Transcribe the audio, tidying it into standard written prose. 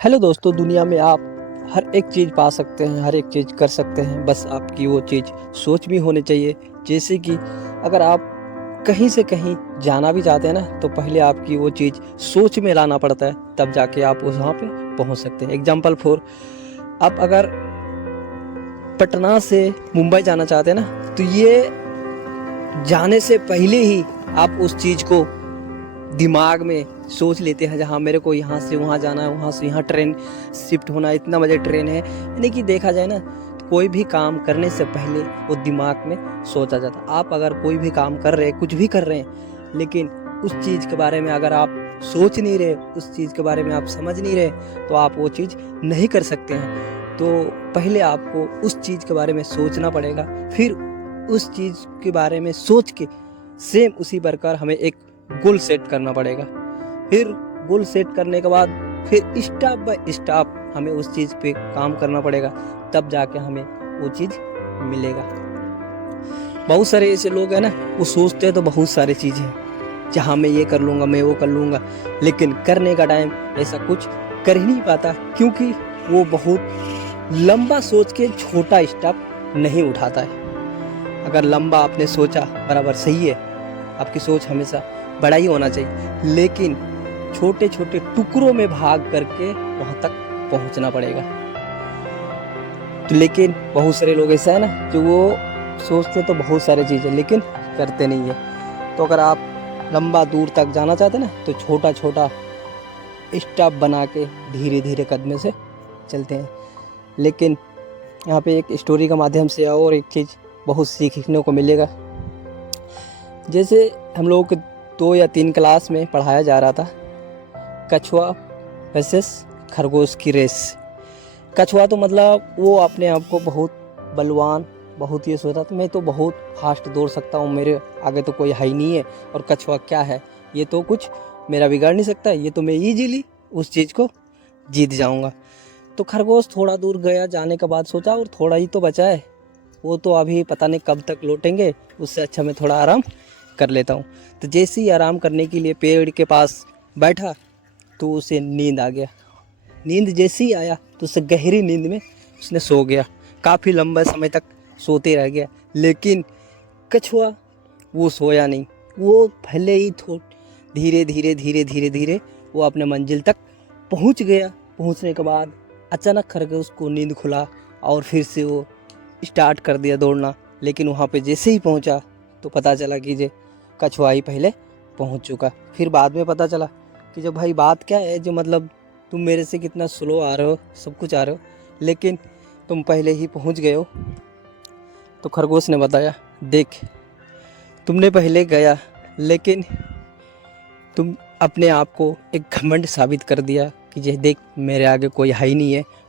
Hello दोस्तों, दुनिया में आप हर एक चीज़ पा सकते हैं, हर एक चीज़ कर सकते हैं। बस आपकी वो चीज़ सोच भी होनी चाहिए। जैसे कि अगर आप कहीं से कहीं जाना भी चाहते हैं ना, तो पहले आपकी वो चीज़ सोच में लाना पड़ता है, तब जाके आप उस वहाँ पे पहुँच सकते हैं। एग्जाम्पल फॉर, आप अगर पटना से मुंबई जाना चाहते हैं ना, तो ये जाने से पहले ही आप उस चीज़ को दिमाग में सोच लेते हैं। जहाँ मेरे को यहाँ से वहाँ जाना है, वहाँ से यहाँ ट्रेन शिफ्ट होना है, इतना बजे ट्रेन है। यानी कि देखा जाए ना, तो कोई भी काम करने से पहले वो दिमाग में सोचा जाता है। आप अगर कोई भी काम कर रहे हैं, कुछ भी कर रहे हैं, लेकिन उस चीज़ के बारे में अगर आप सोच नहीं रहे, उस चीज़ के बारे में आप समझ नहीं रहे, तो आप वो चीज़ नहीं कर सकते हैं। तो पहले आपको उस चीज़ के बारे में सोचना पड़ेगा, फिर उस चीज़ के बारे में सोच के सेम उसी प्रकार हमें एक गोल सेट करना पड़ेगा। फिर गोल सेट करने के बाद फिर स्टेप बाय स्टेप हमें उस चीज़ पे काम करना पड़ेगा, तब जाके हमें वो चीज़ मिलेगा। बहुत सारे ऐसे लोग हैं ना, वो सोचते हैं तो बहुत सारी चीज़ें हैं, जहाँ मैं ये कर लूँगा, मैं वो कर लूँगा, लेकिन करने का टाइम ऐसा कुछ कर ही नहीं पाता, क्योंकि वो बहुत लंबा सोच के छोटा स्टेप नहीं उठाता है। अगर लंबा आपने सोचा, बराबर सही है, आपकी सोच हमेशा बड़ा ही होना चाहिए, लेकिन छोटे छोटे टुकड़ों में भाग करके वहाँ तक पहुँचना पड़ेगा। तो लेकिन बहुत सारे लोग ऐसा है ना, जो वो सोचते तो बहुत सारी चीज़ें, लेकिन करते नहीं है। तो अगर आप लंबा दूर तक जाना चाहते ना, तो छोटा छोटा स्टेप बना के धीरे धीरे कदम से चलते हैं। लेकिन यहाँ पे एक स्टोरी के माध्यम से और एक चीज़ बहुत सीखने को मिलेगा। जैसे हम लोग 2 या 3 क्लास में पढ़ाया जा रहा था, कछुआ वर्सेस खरगोश की रेस। कछुआ तो मतलब वो अपने आप को बहुत बलवान, बहुत ये सोचता था, मैं तो बहुत फास्ट दौड़ सकता हूँ, मेरे आगे तो कोई है ही नहीं है, और कछुआ क्या है, ये तो कुछ मेरा बिगाड़ नहीं सकता, ये तो मैं ईजीली उस चीज़ को जीत जाऊँगा। तो खरगोश थोड़ा दूर गया, जाने के बाद सोचा और थोड़ा ही तो बचा है, वो तो अभी पता नहीं कब तक लौटेंगे, उससे अच्छा मैं थोड़ा आराम कर लेता हूँ। तो जैसे ही आराम करने के लिए पेड़ के पास बैठा, तो उसे नींद आ गया। नींद जैसे ही आया, तो उसे गहरी नींद में उसने सो गया। काफ़ी लंबा समय तक सोते रह गया, लेकिन कछुआ वो सोया नहीं। वो भले ही धीरे धीरे धीरे धीरे धीरे वो अपने मंजिल तक पहुंच गया। पहुंचने के बाद अचानक खरगोश को नींद खुला और फिर से वो स्टार्ट कर दिया दौड़ना। लेकिन वहाँ पे जैसे ही पहुँचा, तो पता चला कि जे कछुआ ही पहले पहुँच चुका। फिर बाद में पता चला कि जो भाई बात क्या है, जो मतलब तुम मेरे से कितना स्लो आ रहे हो, सब कुछ आ रहे हो, लेकिन तुम पहले ही पहुँच गए हो। तो खरगोश ने बताया, देख, तुमने पहले गया, लेकिन तुम अपने आप को एक घमंड साबित कर दिया कि ये देख, मेरे आगे कोई है ही नहीं है,